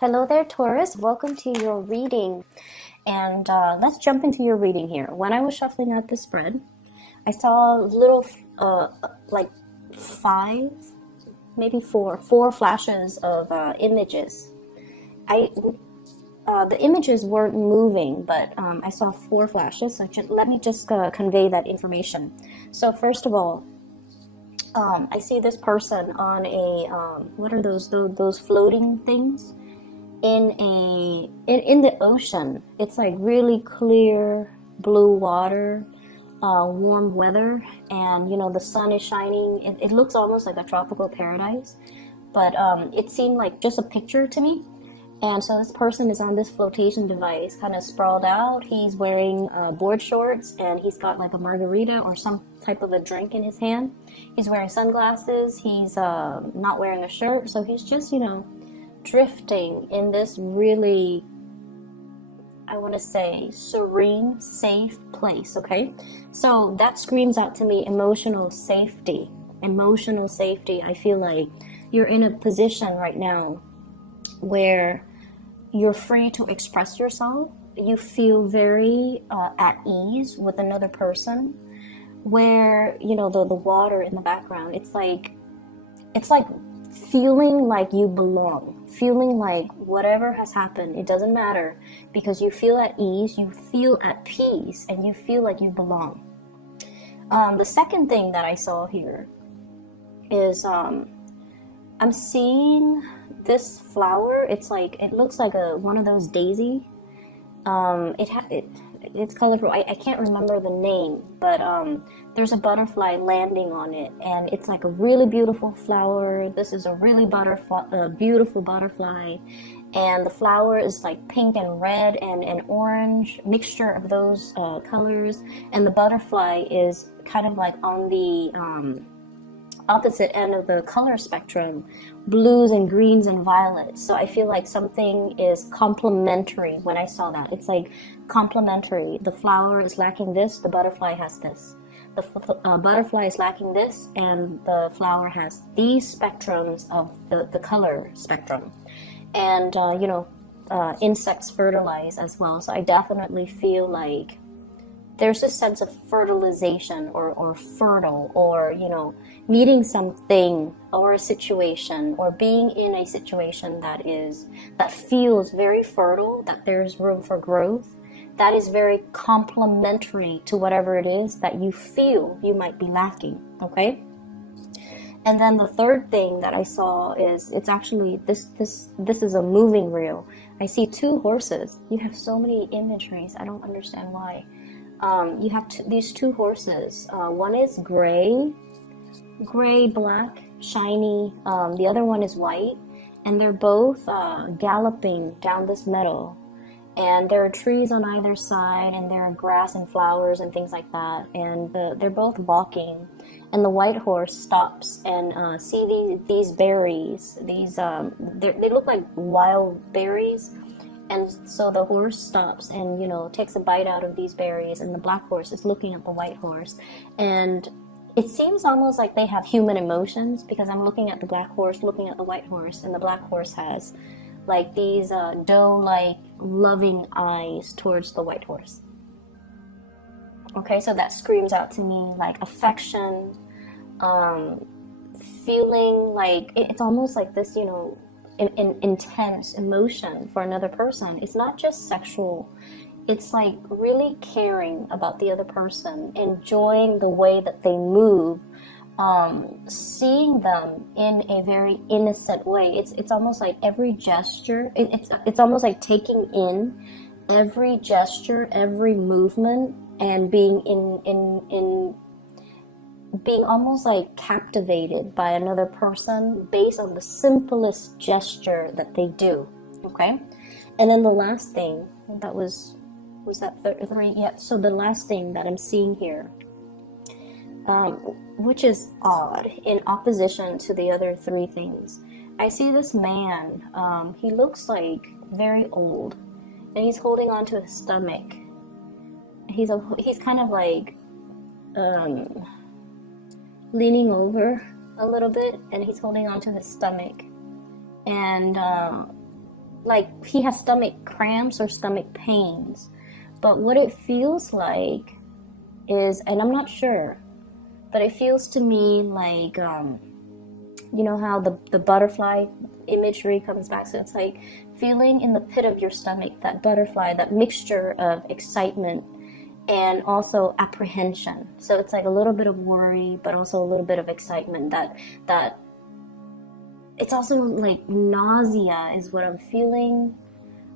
Hello there, Taurus. Welcome to your reading. And let's jump into your reading here. When I was shuffling out the spread, I saw little, like five, maybe four flashes of images. The images weren't moving, but I saw four flashes. So let me just convey that information. So first of all, I see this person on a what are those floating things in the ocean. It's like really clear blue water, warm weather, and the sun is shining. It looks almost like a tropical paradise, but it seemed like just a picture to me. And so this person is on this flotation device, kind of sprawled out. He's wearing board shorts, and he's got like a margarita or some type of a drink in his hand. He's wearing sunglasses. He's not wearing a shirt, so he's just, drifting in this really, I want to say, serene, safe place, okay? So that screams out to me emotional safety. Emotional safety. I feel like you're in a position right now where you're free to express yourself. You feel very at ease with another person, where the water in the background, it's like feeling like you belong, feeling like whatever has happened, it doesn't matter, because you feel at ease, you feel at peace, and you feel like you belong. The second thing that I saw here is I'm seeing this flower. It looks like one of those daisy. It's colorful. I can't remember the name, but there's a butterfly landing on it, and it's like a really beautiful flower. This is a really beautiful butterfly, and the flower is like pink and red and orange, mixture of those colors, and the butterfly is kind of like on the opposite end of the color spectrum, blues and greens and violets. So I feel like something is complementary when I saw that. It's like complementary. The flower is lacking this, the butterfly has this. The butterfly is lacking this, and the flower has these spectrums of the color spectrum. And, insects fertilize as well. So I definitely feel like there's a sense of fertilization or fertile, or meeting something or a situation, or being in a situation that feels very fertile, that there's room for growth, that is very complementary to whatever it is that you feel you might be lacking. Okay. And then the third thing that I saw is, it's actually this is a moving reel. I see two horses. You have so many imageries, I don't understand why. You have these two horses. One is gray, black, shiny. The other one is white, and they're both galloping down this meadow. And there are trees on either side, and there are grass and flowers and things like that. And they're both walking. And the white horse stops and see these berries. They look like wild berries. And so the horse stops and, takes a bite out of these berries, and the black horse is looking at the white horse. And it seems almost like they have human emotions, because I'm looking at the black horse, looking at the white horse, and the black horse has like these doe-like loving eyes towards the white horse. Okay, so that screams out to me like affection, feeling like it's almost like this, intense emotion for another person. It's not just sexual. It's like really caring about the other person, enjoying the way that they move, seeing them in a very innocent way. It's almost like every gesture. It's almost like taking in every gesture, every movement, and being being almost like captivated by another person based on the simplest gesture that they do. Okay. And then the last thing that was that three? Yeah. So the last thing that I'm seeing here, which is odd in opposition to the other three things, I see this man. He looks like very old, and he's holding onto his stomach. He's kind of like leaning over a little bit, and he's holding onto his stomach, and like he has stomach cramps or stomach pains. But what it feels like is, and I'm not sure, but it feels to me like, you know how the butterfly imagery comes back? So it's like feeling in the pit of your stomach, that butterfly, that mixture of excitement and also apprehension. So it's like a little bit of worry, but also a little bit of excitement. That it's also like nausea is what I'm feeling.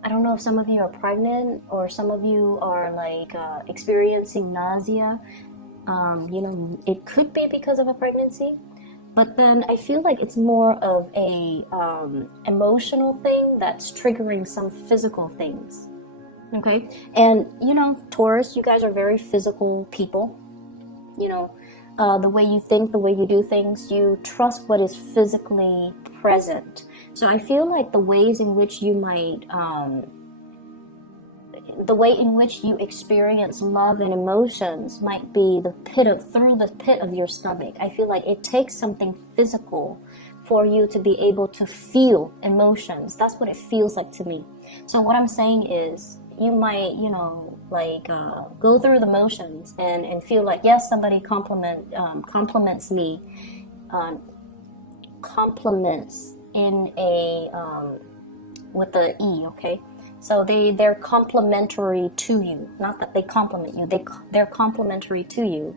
I don't know if some of you are pregnant or some of you are like experiencing nausea. You know, it could be because of a pregnancy, but then I feel like it's more of a emotional thing that's triggering some physical things. Okay, and you know, Taurus, you guys are very physical people. You know, the way you think, the way you do things, you trust what is physically present. So I feel like the ways in which you might, the way in which you experience love and emotions might be through the pit of your stomach. I feel like it takes something physical for you to be able to feel emotions. That's what it feels like to me. So what I'm saying is, you might, you know, like go through the motions and feel like, yes, somebody compliments me, compliments in a with the E, okay? So they're complimentary to you. Not that they compliment you. They're complimentary to you.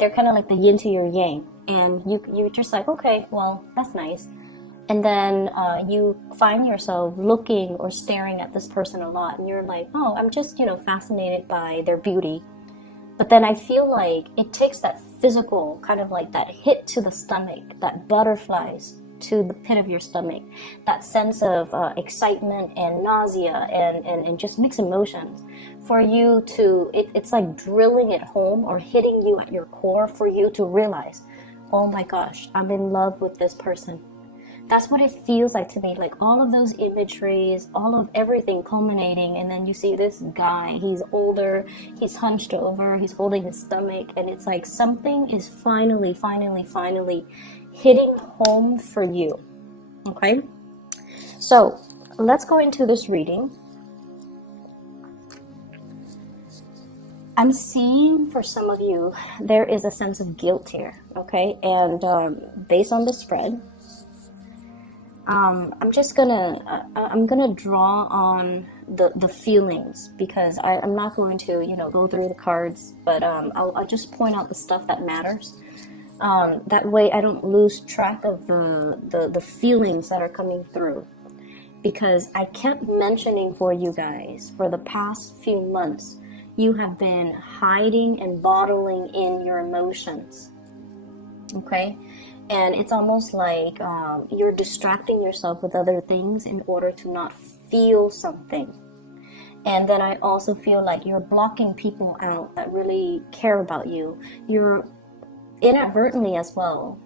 They're kind of like the yin to your yang, and you're just like, okay, well, that's nice. And then you find yourself looking or staring at this person a lot, and you're like, oh, I'm just, you know, fascinated by their beauty. But then I feel like it takes that physical kind of like that hit to the stomach, that butterflies to the pit of your stomach, that sense of excitement and nausea and just mixed emotions for you to, it's like drilling it home or hitting you at your core for you to realize, oh my gosh, I'm in love with this person. That's what it feels like to me, like all of those imageries, all of everything culminating, and then you see this guy, he's older, he's hunched over, he's holding his stomach, and it's like something is finally hitting home for you, okay? So let's go into this reading. I'm seeing for some of you, there is a sense of guilt here, okay? And based on the spread, I'm gonna draw on the feelings, because I'm not going to, you know, go through the cards, but I'll just point out the stuff that matters. That way I don't lose track of the feelings that are coming through, because I kept mentioning for you guys for the past few months, you have been hiding and bottling in your emotions, okay? And it's almost like you're distracting yourself with other things in order to not feel something. And then I also feel like you're blocking people out that really care about you. You're inadvertently as well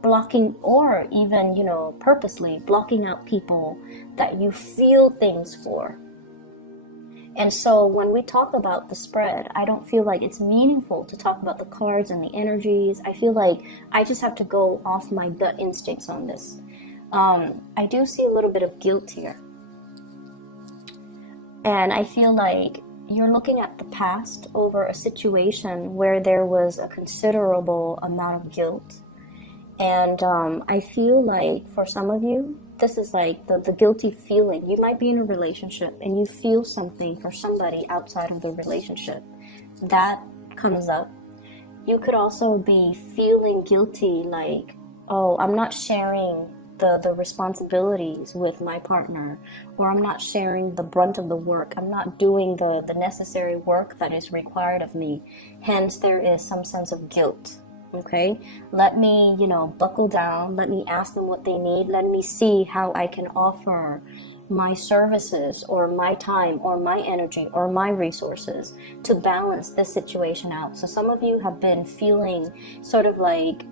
blocking, or even, you know, purposely blocking out people that you feel things for. And so when we talk about the spread, I don't feel like it's meaningful to talk about the cards and the energies. I feel like I just have to go off my gut instincts on this. I do see a little bit of guilt here. And I feel like you're looking at the past over a situation where there was a considerable amount of guilt. And I feel like for some of you, this is like the guilty feeling. You might be in a relationship and you feel something for somebody outside of the relationship. That comes up. You could also be feeling guilty, like, oh, I'm not sharing the responsibilities with my partner, or I'm not sharing the brunt of the work. I'm not doing the necessary work that is required of me. Hence, there is some sense of guilt. Okay, let me, you know, buckle down. Let me ask them what they need. Let me see how I can offer my services or my time or my energy or my resources to balance this situation out. So some of you have been feeling sort of like,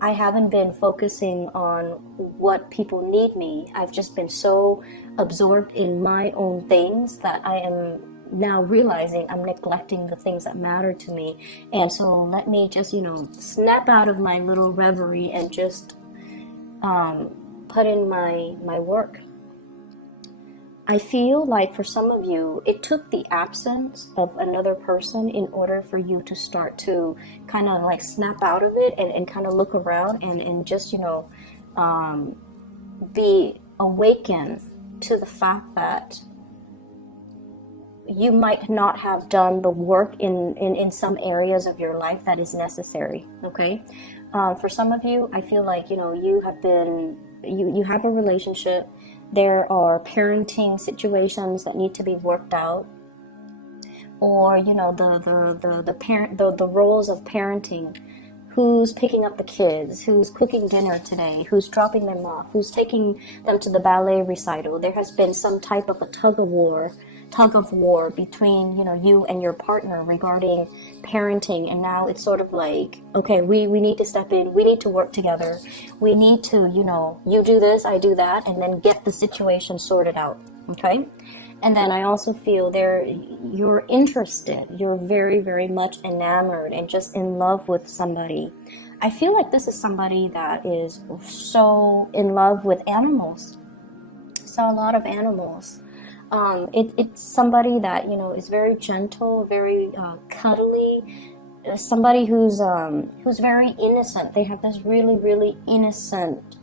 I haven't been focusing on what people need me. I've just been so absorbed in my own things that I am now realizing I'm neglecting the things that matter to me. And so let me just, you know, snap out of my little reverie and just put in my work. I feel like for some of you, it took the absence of another person in order for you to start to kind of like snap out of it and kind of look around and just, be awakened to the fact that you might not have done the work in some areas of your life that is necessary. Okay. For some of you, I feel like, you have been, you have a relationship. There are parenting situations that need to be worked out, or the roles of parenting. Who's picking up the kids? Who's cooking dinner today? Who's dropping them off? Who's taking them to the ballet recital? There has been some type of a tug of war between you and your partner regarding parenting, and now it's sort of like, okay, we need to step in, we need to work together, we need to you do this, I do that, and then get the situation sorted out. Okay. And then I also feel you're interested, you're very, very much enamored and just in love with somebody. I feel like this is somebody that is so in love with animals. So a lot of animals. It's somebody that, is very gentle, very cuddly, somebody who's very innocent. They have this really, really innocent,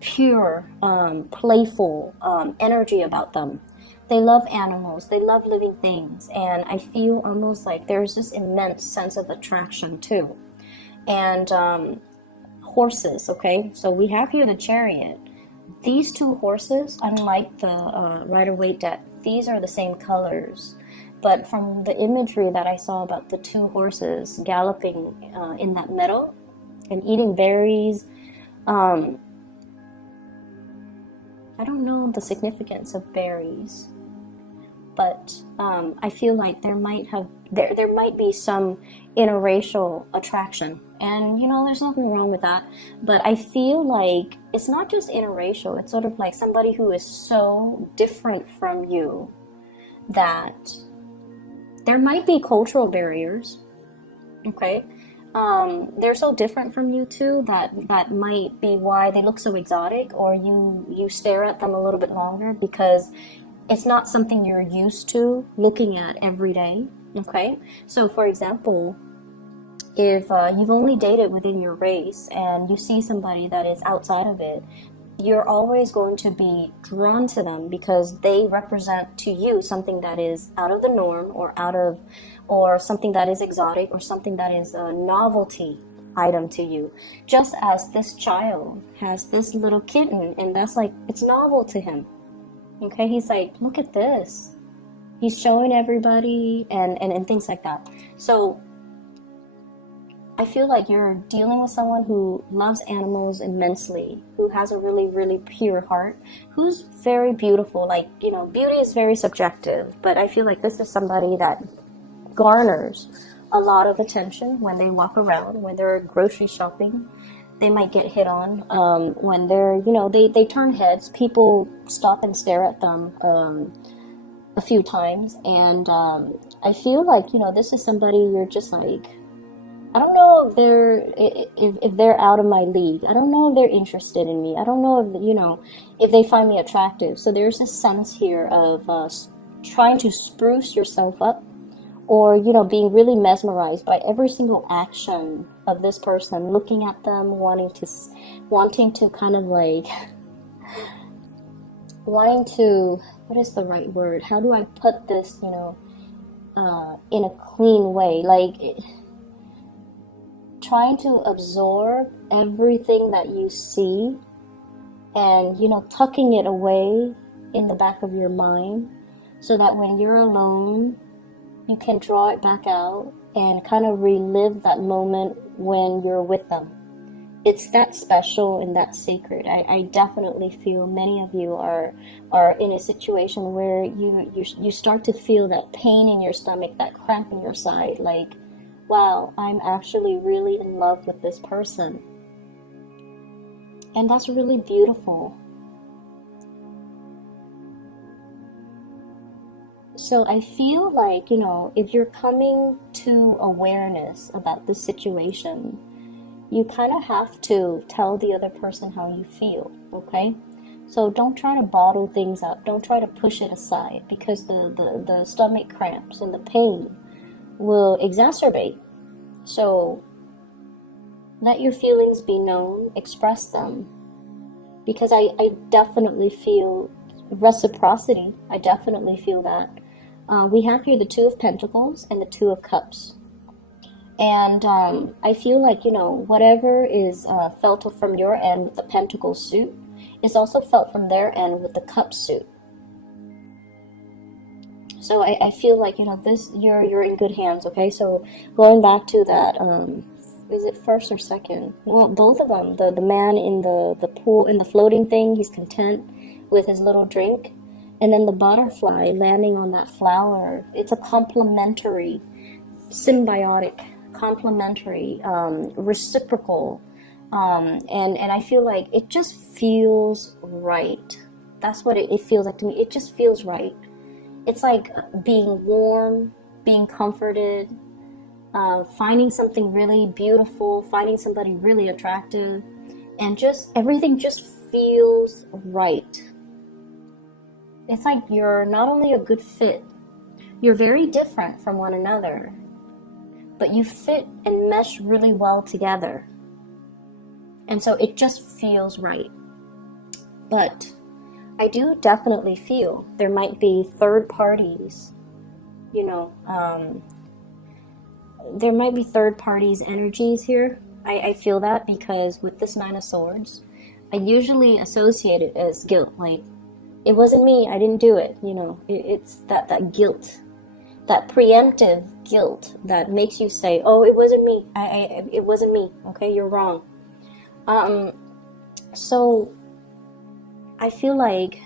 pure, playful energy about them. They love animals, they love living things, and I feel almost like there's this immense sense of attraction too. And horses, okay? So we have here the Chariot. These two horses, unlike the Rider-Waite deck, these are the same colors. But from the imagery that I saw about the two horses galloping in that meadow and eating berries, I don't know the significance of berries, but I feel like there might be some interracial attraction, and there's nothing wrong with that. But I feel like it's not just interracial; it's sort of like somebody who is so different from you that there might be cultural barriers. Okay. They're so different from you too that might be why they look so exotic, or you stare at them a little bit longer because it's not something you're used to looking at every day. Okay, so for example, if you've only dated within your race and you see somebody that is outside of it, you're always going to be drawn to them because they represent to you something that is out of the norm, or something that is exotic, or something that is a novelty item to you. Just as this child has this little kitten, and that's like, it's novel to him. Okay, he's like, look at this. He's showing everybody and things like that. So I feel like you're dealing with someone who loves animals immensely, who has a really, really pure heart, who's very beautiful. Like, beauty is very subjective, but I feel like this is somebody that garners a lot of attention when they walk around, when they're grocery shopping. They might get hit on when they're, they turn heads. People stop and stare at them a few times. And I feel like, this is somebody you're just like, I don't know if they're out of my league. I don't know if they're interested in me. I don't know if they find me attractive. So there's a sense here of trying to spruce yourself up, or being really mesmerized by every single action of this person, looking at them, wanting to kind of like wanting to, what is the right word? How do I put this, in a clean way? Like, trying to absorb everything that you see and, tucking it away in the back of your mind so that when you're alone, you can draw it back out and kind of relive that moment when you're with them. It's that special and that sacred. I definitely feel many of you are in a situation where you start to feel that pain in your stomach, that cramp in your side, like, wow, I'm actually really in love with this person. And that's really beautiful. So I feel like, if you're coming to awareness about the situation, you kind of have to tell the other person how you feel, okay? So don't try to bottle things up. Don't try to push it aside, because the stomach cramps and the pain will exacerbate. So let your feelings be known, express them, because I definitely feel reciprocity. I definitely feel that. We have here the Two of Pentacles and the Two of Cups. And I feel like, whatever is felt from your end with the Pentacle suit is also felt from their end with the Cup suit. So I feel like, this, you're in good hands, okay? So going back to that, is it first or second? Well, both of them. The man in the pool, in the floating thing, he's content with his little drink. And then the butterfly landing on that flower, it's a complementary, symbiotic, complementary, reciprocal, and I feel like it just feels right. That's what it feels like to me. It just feels right. It's like being warm, being comforted, finding something really beautiful, finding somebody really attractive, and just everything just feels right. It's like you're not only a good fit, you're very different from one another, but you fit and mesh really well together. And so it just feels right. But I do definitely feel there might be third parties, there might be third parties energies here. I feel that because with this Nine of Swords, I usually associate it as guilt. Like, it wasn't me, I didn't do it, it's that guilt, that preemptive guilt that makes you say, oh, it wasn't me, it wasn't me, okay, you're wrong. So I feel like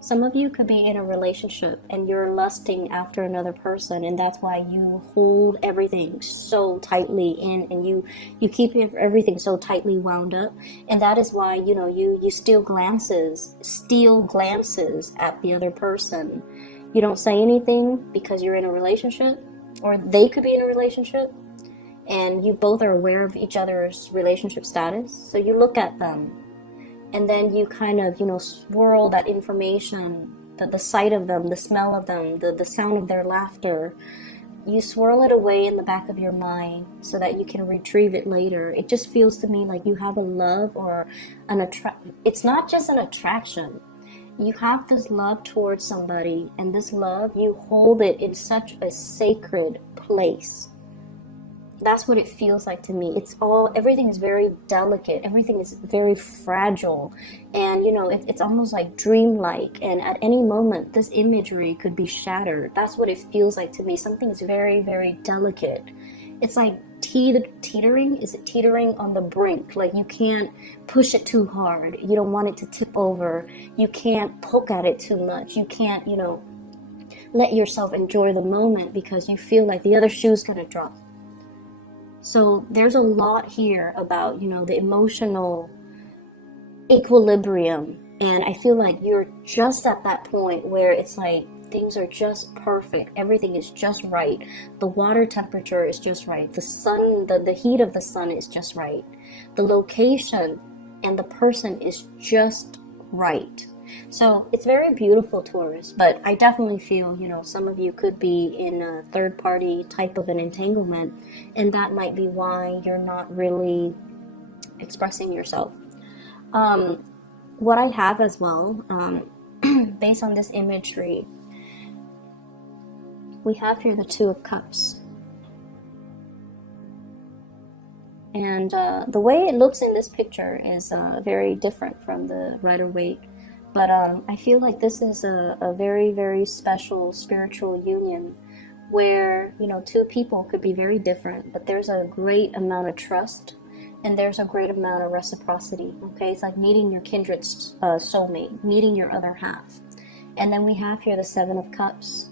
some of you could be in a relationship and you're lusting after another person, and that's why you hold everything so tightly in, and you keep everything so tightly wound up, and that is why you steal glances at the other person. You don't say anything because you're in a relationship, or they could be in a relationship, and you both are aware of each other's relationship status, so you look at them. And then you kind of, swirl that information, the sight of them, the smell of them, the sound of their laughter. You swirl it away in the back of your mind so that you can retrieve it later. It just feels to me like you have a love or it's not just an attraction. You have this love towards somebody, and this love, you hold it in such a sacred place. That's what it feels like to me. Everything is very delicate. Everything is very fragile. And, it's almost like dreamlike. And at any moment, this imagery could be shattered. That's what it feels like to me. Something is very, very delicate. It's like teetering. Is it teetering on the brink? Like, you can't push it too hard. You don't want it to tip over. You can't poke at it too much. You can't, let yourself enjoy the moment because you feel like the other shoe's going to drop. So there's a lot here about, the emotional equilibrium. And I feel like you're just at that point where it's like things are just perfect. Everything is just right. The water temperature is just right. The sun, the heat of the sun is just right. The location and the person is just right. So it's very beautiful, Taurus, but I definitely feel, some of you could be in a third party type of an entanglement, and that might be why you're not really expressing yourself. What I have as well, based on this imagery, we have here the Two of Cups. And the way it looks in this picture is very different from the Rider-Waite. But I feel like this is a very, very special spiritual union where, two people could be very different, but there's a great amount of trust and there's a great amount of reciprocity, okay? It's like meeting your kindred soulmate, meeting your other half. And then we have here the Seven of Cups.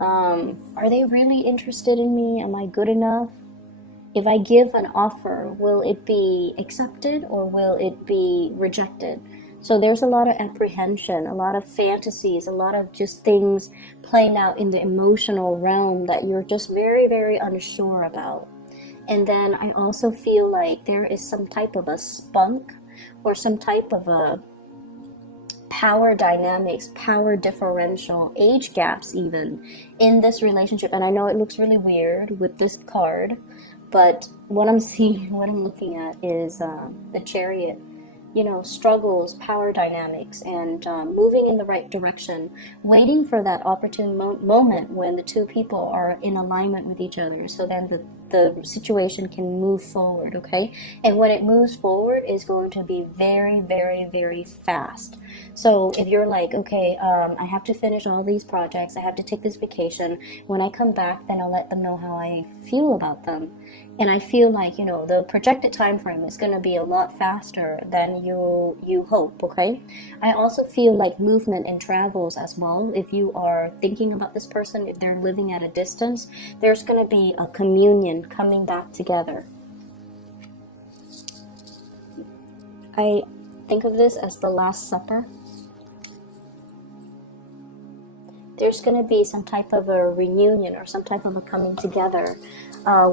Are they really interested in me? Am I good enough? If I give an offer, will it be accepted or will it be rejected? So there's a lot of apprehension, a lot of fantasies, a lot of just things playing out in the emotional realm that you're just very, very unsure about. And then I also feel like there is some type of a spunk or some type of a power dynamics, power differential, age gaps even in this relationship. And I know it looks really weird with this card, but what I'm seeing, what I'm looking at is the Chariot. You know, struggles, power dynamics, and moving in the right direction, waiting for that opportune moment when the two people are in alignment with each other, so then the situation can move forward, okay? And when it moves forward, is going to be very, very, very fast. So if you're like, okay, I have to finish all these projects, I have to take this vacation, when I come back, then I'll let them know how I feel about them. And I feel like, you know, the projected time frame is going to be a lot faster than you hope, okay? I also feel like movement and travels as well. If you are thinking about this person, if they're living at a distance, there's going to be a communion coming back together. I think of this as the Last Supper. There's going to be some type of a reunion or some type of a coming together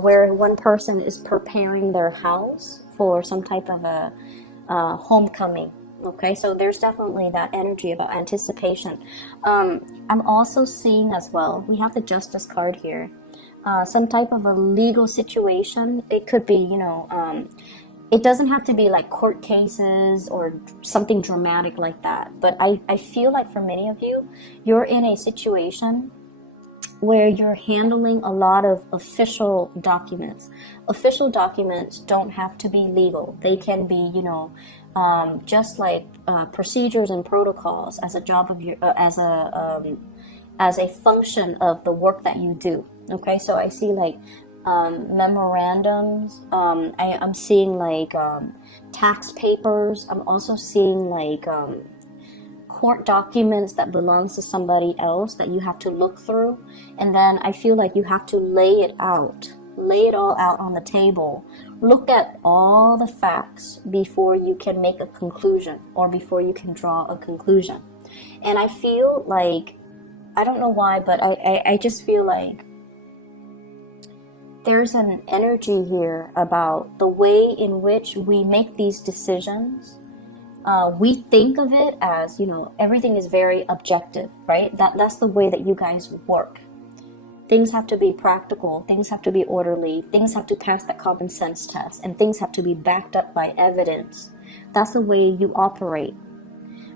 where one person is preparing their house for some type of a homecoming. Okay, so there's definitely that energy about anticipation. I'm also seeing as well, we have the Justice card here, some type of a legal situation. It could be, you know, it doesn't have to be like court cases or something dramatic like that. But I feel like for many of you, you're in a situation where you're handling a lot of official documents. Official documents don't have to be legal. They can be, you know, just like procedures and protocols as a job of your, as a function of the work that you do. Okay, so I see like memorandums. I'm seeing like tax papers. I'm also seeing like court documents that belongs to somebody else that you have to look through, and then I feel like you have to lay it all out on the table. Look at all the facts before you can make a conclusion or before you can draw a conclusion. And I feel like, I don't know why, but I just feel like there's an energy here about the way in which we make these decisions. We think of it as, you know, everything is very objective, right? That's the way that you guys work. Things have to be practical, things have to be orderly, things have to pass that common sense test, and things have to be backed up by evidence. That's the way you operate.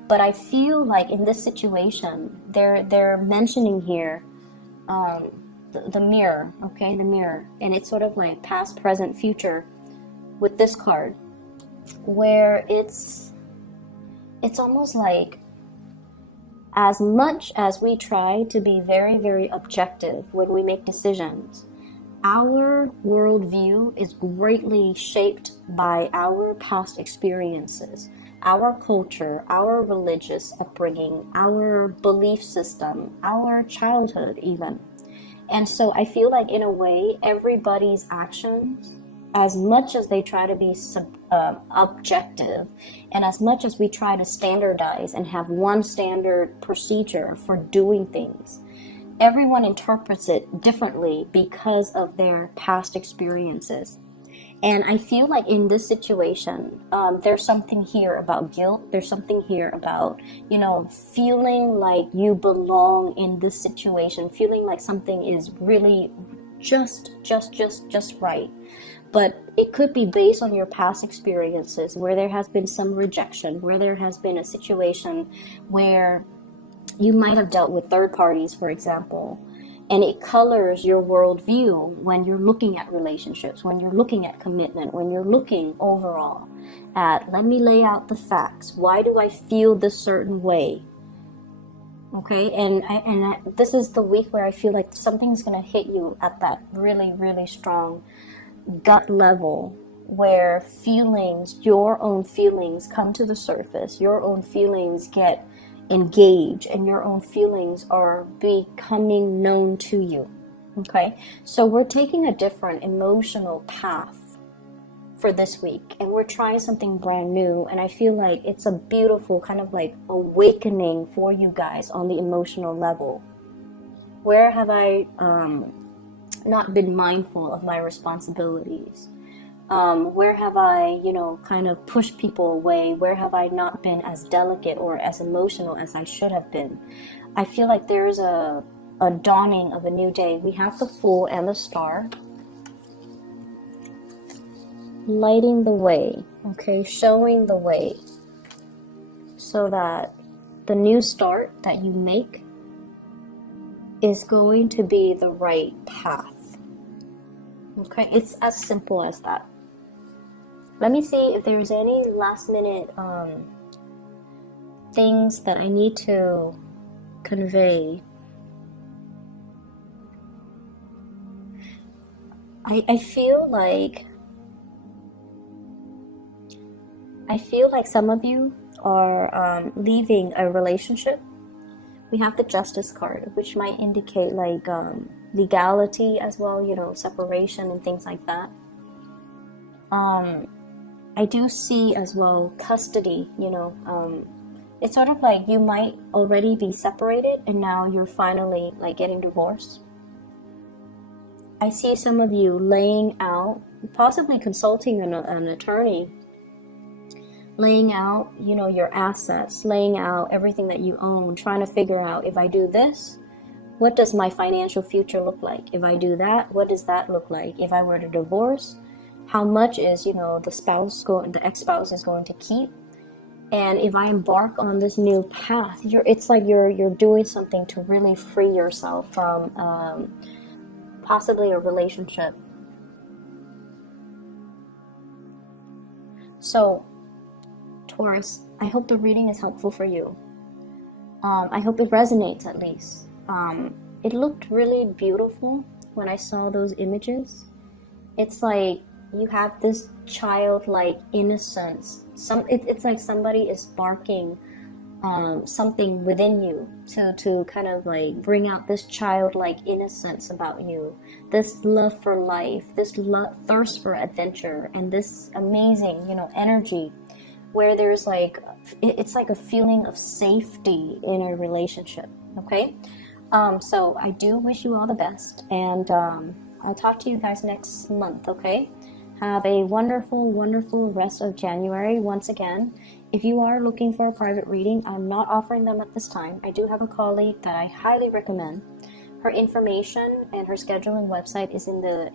But I feel like in this situation, they're mentioning here the mirror, okay, the mirror. And it's sort of like past, present, future with this card, where it's almost like, as much as we try to be very, very objective when we make decisions, our worldview is greatly shaped by our past experiences, our culture, our religious upbringing, our belief system, our childhood even. And so I feel like in a way, everybody's actions, as much as they try to be objective, and as much as we try to standardize and have one standard procedure for doing things, everyone interprets it differently because of their past experiences. And I feel like in this situation, there's something here about guilt. There's something here about, you know, feeling like you belong in this situation, feeling like something is really just right. But it could be based on your past experiences where there has been some rejection, where there has been a situation where you might have dealt with third parties, for example, and it colors your worldview when you're looking at relationships, when you're looking at commitment, when you're looking overall at, let me lay out the facts. Why do I feel this certain way? Okay, and this is the week where I feel like something's going to hit you at that really, really strong gut level, where feelings, your own feelings come to the surface, your own feelings get engaged, and your own feelings are becoming known to you. Okay, so we're taking a different emotional path for this week, and we're trying something brand new, and I feel like it's a beautiful kind of like awakening for you guys on the emotional level. Where have I not been mindful of my responsibilities? Where have I, kind of pushed people away? Where have I not been as delicate or as emotional as I should have been? I feel like there's a dawning of a new day. We have the Fool and the Star lighting the way, okay, showing the way, so that the new start that you make is going to be the right path. Okay, it's as simple as that. Let me see if there's any last minute things that I need to convey. I feel like some of you are leaving a relationship. We have the Justice card, which might indicate like legality as well, separation and things like that. I do see as well custody, it's sort of like you might already be separated and now you're finally like getting divorced. I see some of you laying out, possibly consulting an attorney, laying out, your assets, laying out everything that you own, trying to figure out, if I do this, what does my financial future look like? If I do that, what does that look like? If I were to divorce, how much is, the ex-spouse is going to keep? And if I embark on this new path, it's like you're doing something to really free yourself from possibly a relationship. So, Taurus, I hope the reading is helpful for you. I hope it resonates at least. It looked really beautiful when I saw those images. It's like you have this childlike innocence. It's like somebody is sparking something within you to kind of like bring out this childlike innocence about you, this love for life, this thirst for adventure, and this amazing, energy where there's like, it's like a feeling of safety in a relationship. Okay, so I do wish you all the best, and I'll talk to you guys next month. Okay, have a wonderful, wonderful rest of January. Once again, if you are looking for a private reading, I'm not offering them at this time. I do have a colleague that I highly recommend. Her information and her scheduling website is in the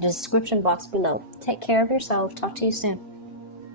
description box below. Take care of yourself. Talk to you soon.